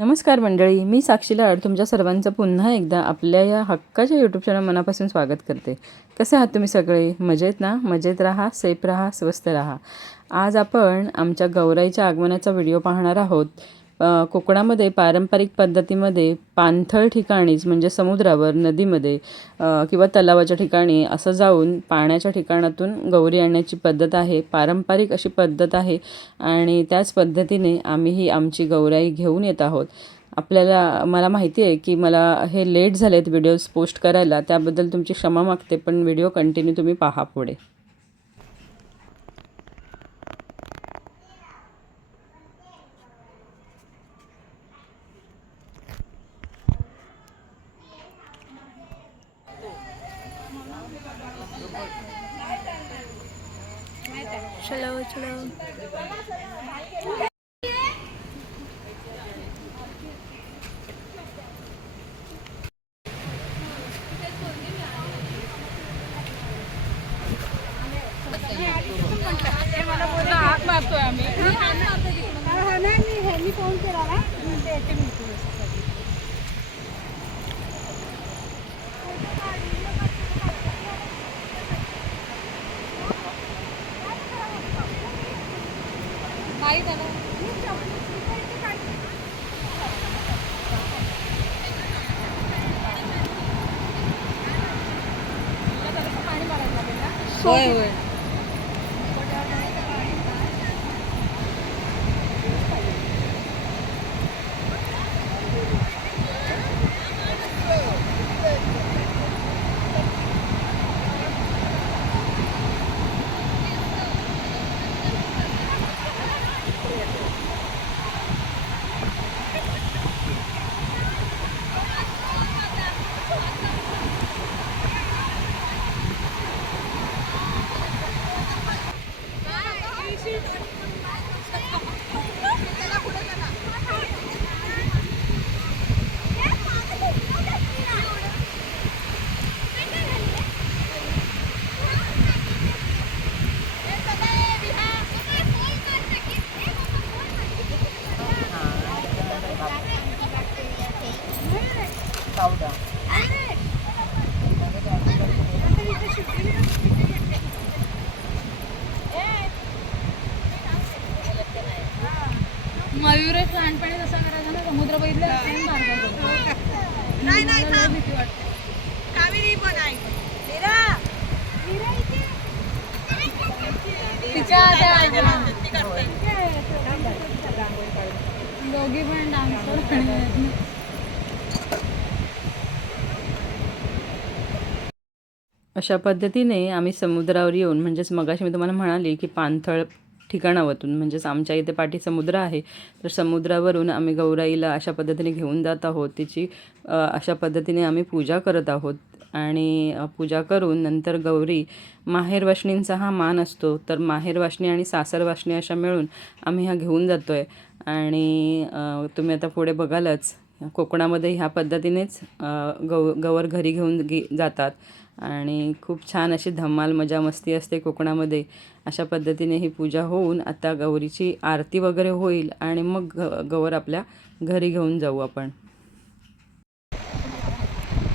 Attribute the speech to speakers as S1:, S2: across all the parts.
S1: नमस्कार मंडळी मी साक्षी लाड. तुमच्या सर्वांचं पुन्हा एकदा आपल्या या हक्काच्या यूट्यूब चॅनल मनापासून स्वागत करते. कसे आहात तुम्ही सगळे? मजेत ना? मजेत राहा सेफ राहा स्वस्त राहा. आज आपण आमच्या गौराईच्या आगमनाचा व्हिडिओ पाहणार आहोत. कोकणामध्ये पारंपरिक पद्धतीमध्ये पाणथळ ठिकाणीच म्हणजे समुद्रावर नदीमध्ये किंवा तलावाच्या ठिकाणी असं जाऊन पाण्याच्या ठिकाणातून गौरी आणण्याची पद्धत आहे. पारंपरिक अशी पद्धत आहे आणि त्याच पद्धतीने आम्ही ही आमची गौराई घेऊन येत आहोत. आपल्याला मला माहिती आहे की मला हे लेट झालेत व्हिडिओज पोस्ट करायला त्याबद्दल तुमची क्षमा मागते पण व्हिडिओ कंटिन्यू तुम्ही पहा पुढे.
S2: चलो चलो होय होय मयुरेश लहानपणी जसा करायचा ना समुद्र बघितलं सेम
S3: नाही नाही
S2: मला
S3: थांब.
S2: भीती वाटते
S3: कावेरी पण आहे मीरा.
S2: तिच्या त्या
S3: ती करते.
S2: दोघी पण डान्सर
S1: अशा पद्धतीने आम्ही समुद्रावर येऊन म्हणजेच मगाशी मी तुम्हाला म्हणाली की पाणथळ ठिकाणावरून म्हणजेच आमच्या इथे पाठी समुद्र आहे तर समुद्रावरून आम्ही गौराईला अशा पद्धतीने घेऊन जात आहोत. तिची अशा पद्धतीने आम्ही पूजा करत आहोत. आणि पूजा करून नंतर गौरी माहेरवाशणींचा हा मान असतो. तर माहेरवाशणी आणि सासरवाशणी अशा मिळून आम्ही ह्या घेऊन जातो आहे आणि तुम्ही आता पुढे बघालच कोकणामध्ये ह्या पद्धतीनेच गव गौ गवर घरी घेऊन गे जातात. आणि खूप छान अशी धमाल मजा मस्ती असते कोकणामध्ये. अशा पद्धतीने ही पूजा होऊन आता गौरीची आरती वगैरे होईल आणि मग ग गवर आपल्या घरी घेऊन जाऊ आपण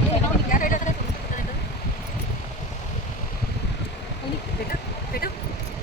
S3: हा,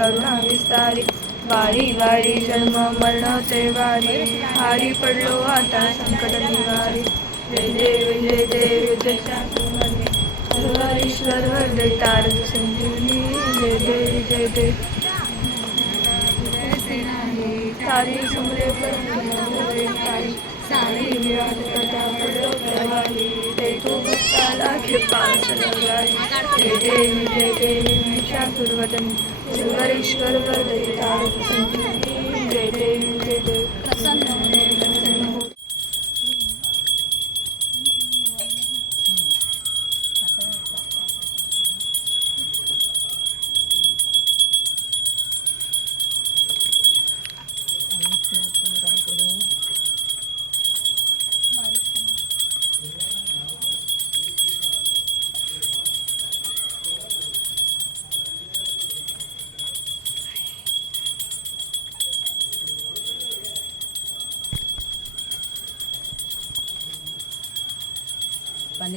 S4: करुणा विस्तारी. वारी वारी जन्म मरण ते वारी हारी पडलो आता संकट निवारी. जय देव जय देव जय शांतमणी सर्वेश्वर वरदे तारक संजीवनी जय देव जय देव. सारी सुमरे परम सारी विराट कथा पडो प्रवाही ते तू भक्ताला लाखे पास जय देवी जय देवी महिषासुरवदनी सुंदरेश्वर वर तारक जय जय जय
S5: जय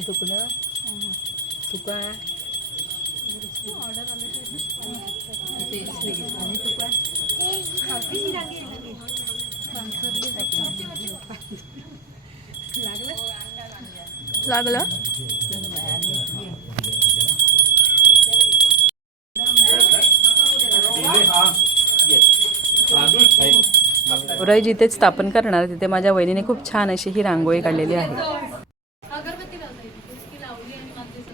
S5: तुकलं तुका
S4: लागलं?
S5: जिथे स्थापन करणार तिथे माझ्या वहिनीने खूप छान अशी ही रांगोळी काढलेली आहे
S2: अगरबत्ती लावता येते ती लावली आणि मग ते-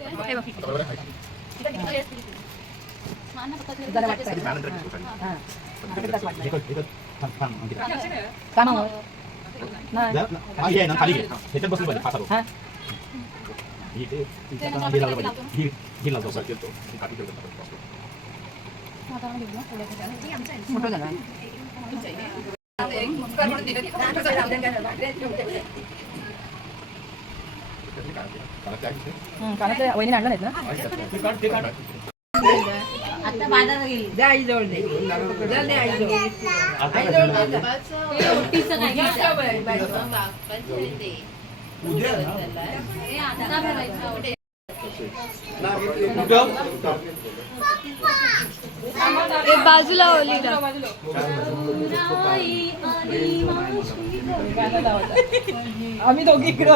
S2: मान पकडले.
S6: आहे ना खाली घे ह्याच्यात बसलं पाहिजे तिच्या हे लावलं पाहिजे ही ही लावतो सर तो ठेवतो
S5: वहिनी आणलं नाहीत ना
S6: ते काढ ते काढ
S2: हे ओटीचं नाही हे आता भरायचं ओटी.
S4: बाजूला ओली
S5: आम्ही दोघी इकडे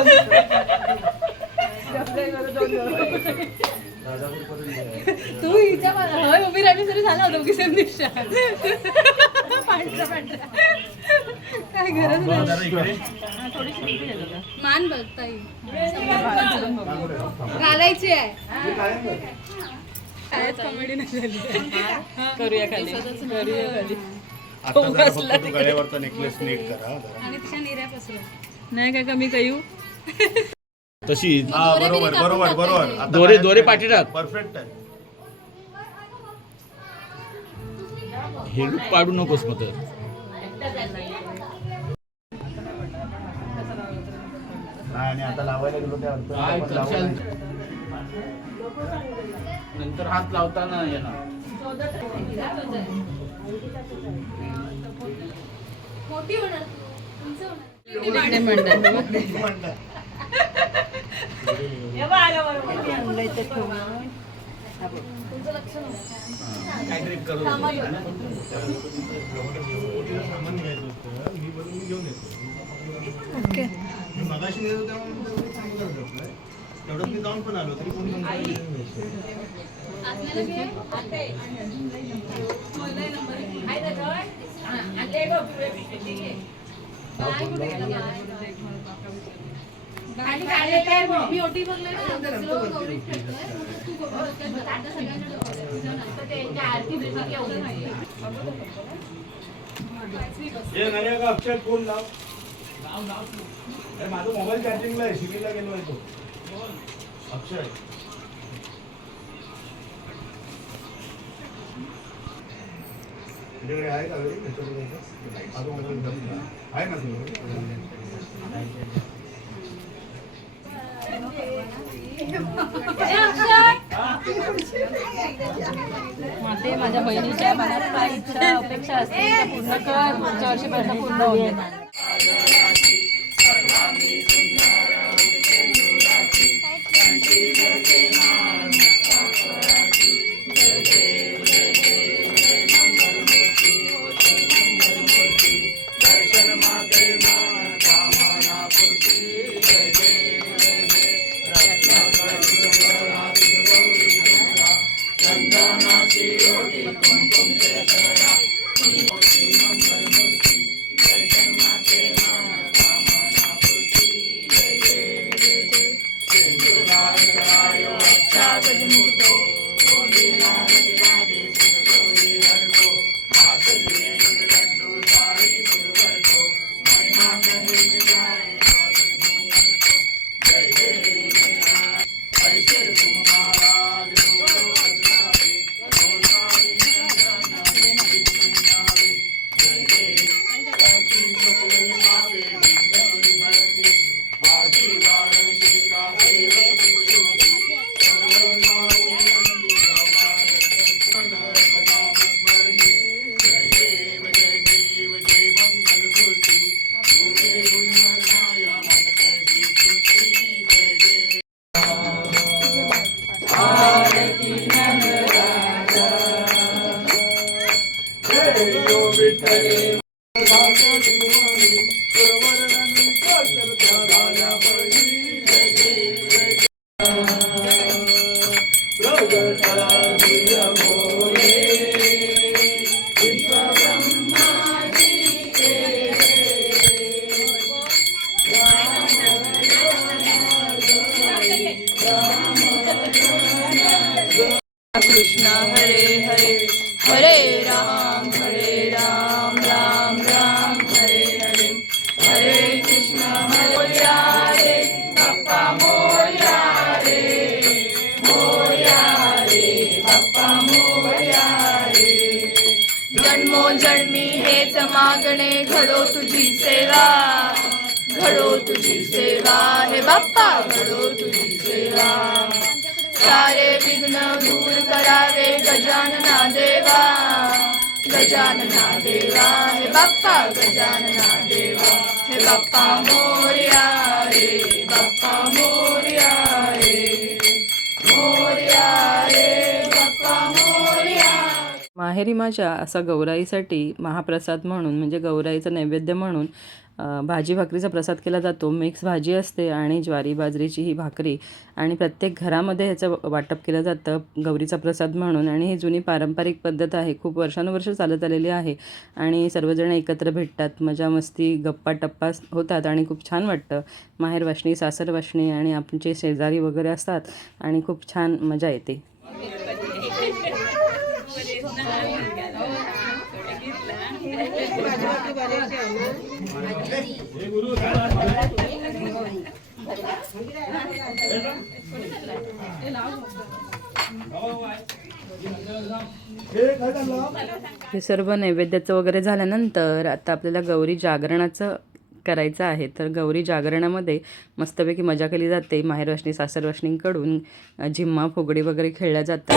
S2: तू हिच्या हय उभी राहिली तरी झाला होता उगी सेम दिशा पांढरा पांढरा काय गरज नाही. मान बघता येईल. घालायची आहे. शाळेत कॉमेडी नाही झाली
S5: करूया खाली. करूया खाली.
S2: आणि तिच्या निऱ्या
S5: नाही काय कमी करू
S6: तशी. हा बरोबर बरोबर बरोबर. आता
S7: दोरे दोरे पाठी टाक
S6: परफेक्ट आहे.
S7: हे लूक पाडू नकोस मग तर.
S6: नाही आणि आता लावायला गेलो त्या अडचणी
S7: काय
S6: आपण लावू
S7: करशाल? नंतर हात लावताना येणार
S2: मोठी होणार. होणार.
S4: ओके.
S6: तेवढं मी जाऊन पण आलो तरी कोणी नंबर
S2: आणि काय? मी ओटी बघले ना जो गौरी खेळतोय, तू गौरी खेळतोय. आता सगळ्यांकडे गौरी आहे. तर त्यांच्या आरती बिरती केवढं माहिती
S6: नाही आहे का अक्षय फोन लाव अरे माझा मोबाईल चार्जिंगला आहे सिव्हिलला गेलो आहे तो अक्षय तुझ्याकडे आहे का. आहे ना तुझ्याकडे?
S5: माझ्या बहिणीच्या मनात काय इच्छा अपेक्षा असते पूर्ण कर. पुढच्या वर्षीपर्यंत पूर्ण होईल Hare गजानना देवा गजानना देवा हे बाप्पा गजानना देवा हे बाप्पा मोरया रे बाप्पा
S1: माहेरी माझ्या असा गौराईसाठी महाप्रसाद म्हणून म्हणजे गौराईचं नैवेद्य म्हणून भाजी भाकरीचा प्रसाद केला जातो. मिक्स भाजी असते आणि ज्वारी बाजरीची ही भाकरी आणि प्रत्येक घरामध्ये ह्याचं वाटप केलं जातं गौरीचा प्रसाद म्हणून. आणि ही जुनी पारंपरिक पद्धत आहे. खूप वर्षानुवर्ष चालत आलेली आहे आणि सर्वजण एकत्र भेटतात. मजा मस्ती गप्पा टप्पा होतात आणि खूप छान वाटतं. माहेर वाशणी सासर वाशणी आणि आमचे शेजारी वगैरे असतात आणि खूप छान मजा येते. हे सर्व नैवेद्याचं वगैरे झाल्यानंतर आता आपल्याला गौरी जागरणाचं करायचं आहे. तर गौरी जागरणामध्ये मस्तपैकी मजा केली जाते. माहेरवाशणी सासरवाशणींकडून झिम्मा फुगडी वगैरे खेळल्या जातात.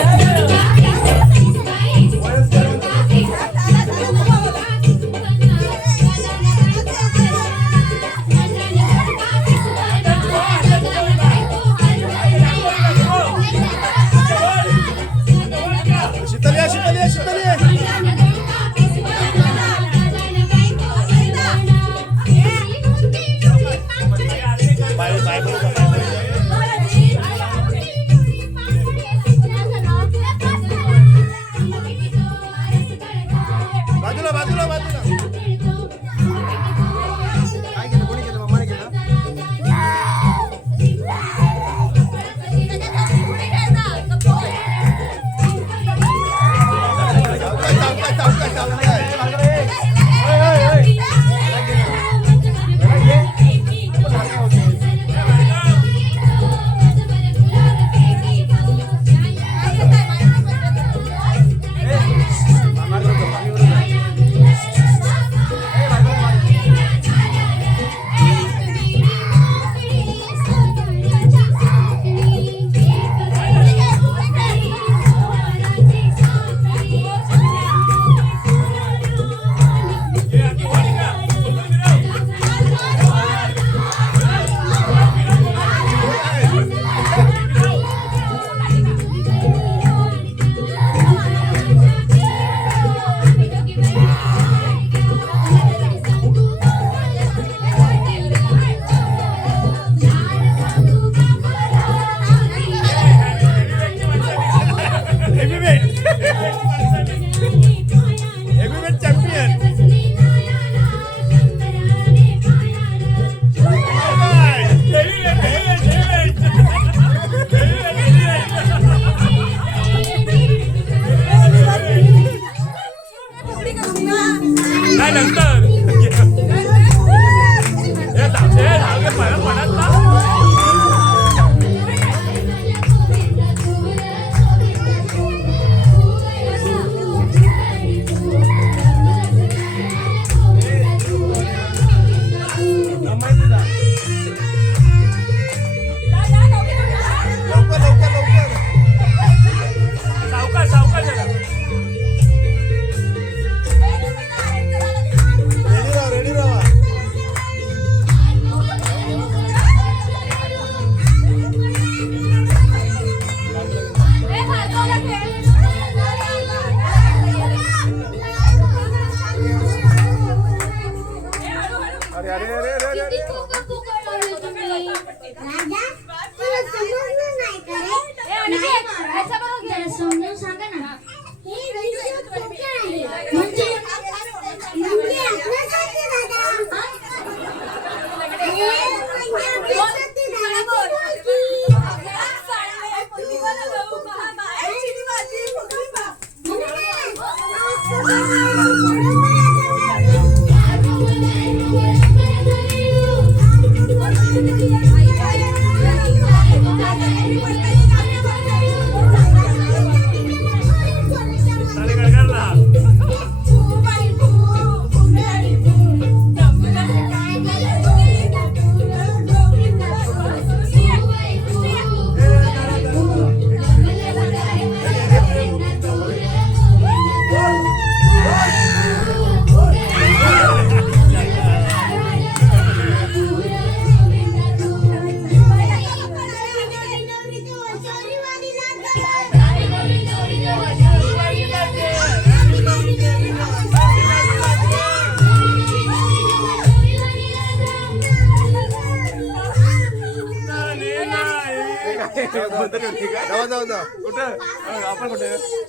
S8: आपण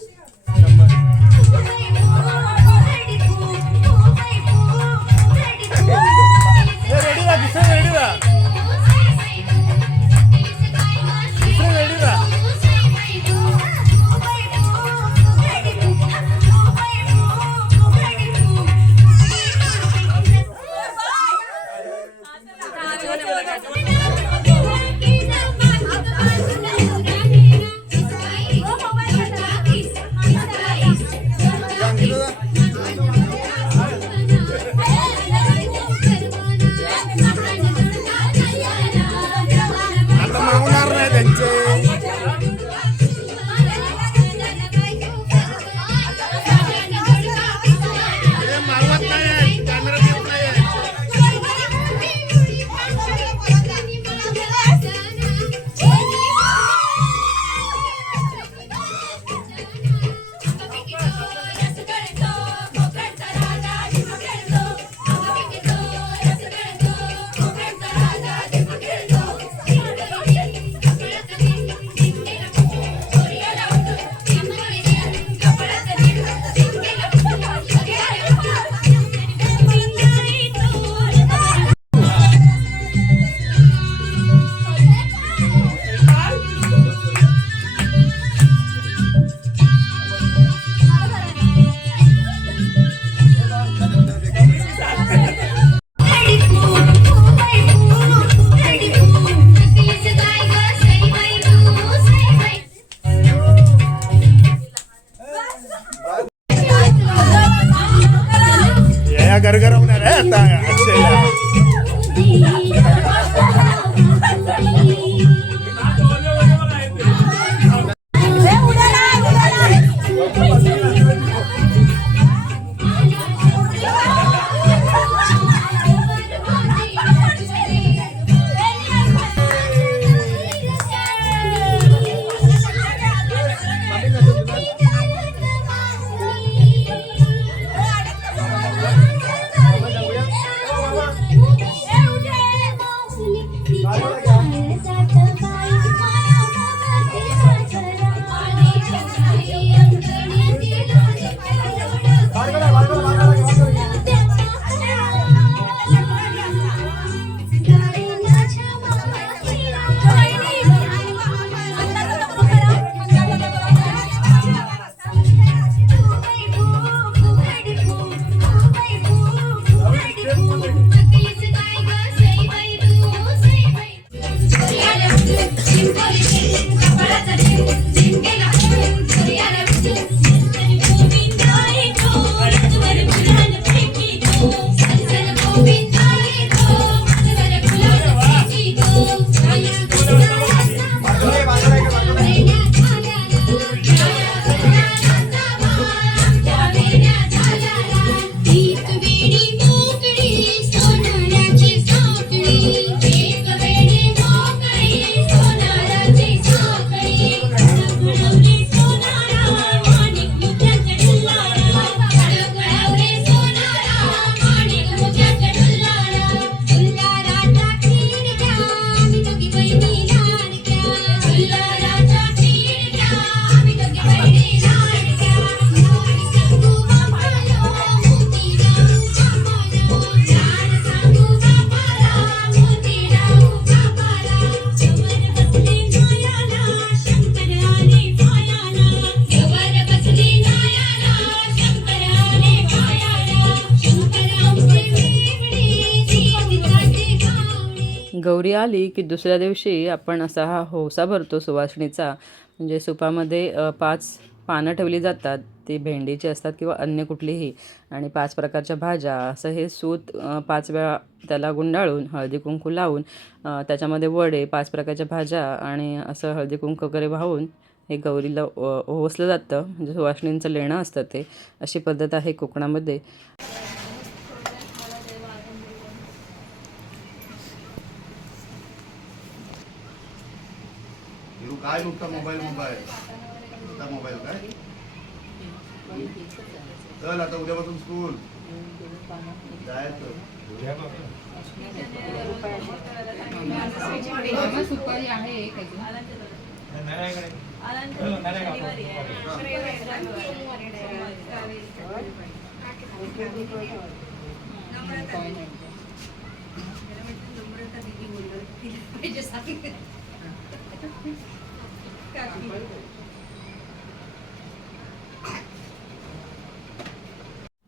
S8: या गरगरवणार
S1: गौरी आली की दुसऱ्या दिवशी आपण असा हा होसा भरतो सुवासणीचा. म्हणजे सुपामध्ये पाच पानं ठेवली जातात. ती भेंडीची असतात किंवा अन्य कुठलीही. आणि पाच प्रकारच्या भाज्या. असं हे सूत पाच वेळा त्याला गुंडाळून हळदी कुंकू लावून त्याच्यामध्ये वडे पाच प्रकारच्या भाज्या आणि असं हळदी कुंकू वगैरे वाहून हे गौरीला ओ ओवसलं जातं. म्हणजे सुवासणींचं लेणं असतं ते. अशी पद्धत आहे कोकणामध्ये.
S8: हिरू काय नुसता मोबाईल मोबाईल नुसता मोबाईल काय? चल आता उद्यापासून स्कूल जायचं.
S2: सुपारी आहे एक अजून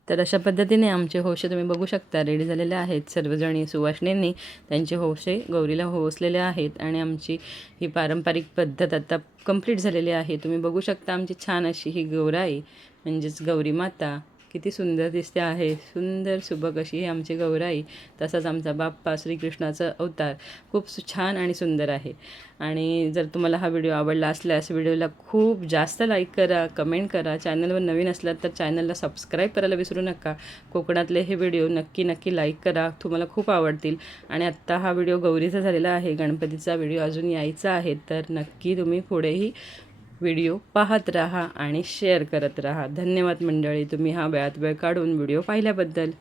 S1: तर अशा पद्धतीने आमचे होशे तुम्ही बघू शकता. रेडी झालेले आहेत सर्वजणी. सुवासिनींनी त्यांचे होशे गौरीला होसलेले आहेत आणि आमची ही पारंपरिक पद्धत आता कंप्लीट झालेली आहे. तुम्ही बघू शकता आमची छान अशी ही गौराई म्हणजेच गौरी माता. किती सुंदर दिसते आहे. सुंदर सुबक अशी ही आमची गौराई. तसाच आमचा बाप्पा श्रीकृष्णाचा अवतार. खूप सु- छान आणि सुंदर आहे. आणि जर तुम्हाला हा व्हिडिओ आवडला असल्यास व्हिडिओला खूप जास्त लाईक करा कमेंट करा. चॅनलवर नवीन असलात तर चॅनलला सबस्क्राईब करायला विसरू नका. कोकणातले हे व्हिडिओ नक्की नक्की लाईक करा. तुम्हाला खूप आवडतील. आणि आत्ता हा व्हिडिओ गौरीचा झालेला आहे. गणपतीचा व्हिडिओ अजून यायचा आहे. तर नक्की तुम्ही पुढेही व्हिडिओ पाहत राहा आणि शेअर करत राहा. धन्यवाद मंडळी तुम्ही हा वेळात वेळ काढून व्हिडिओ पाहिल्याबद्दल.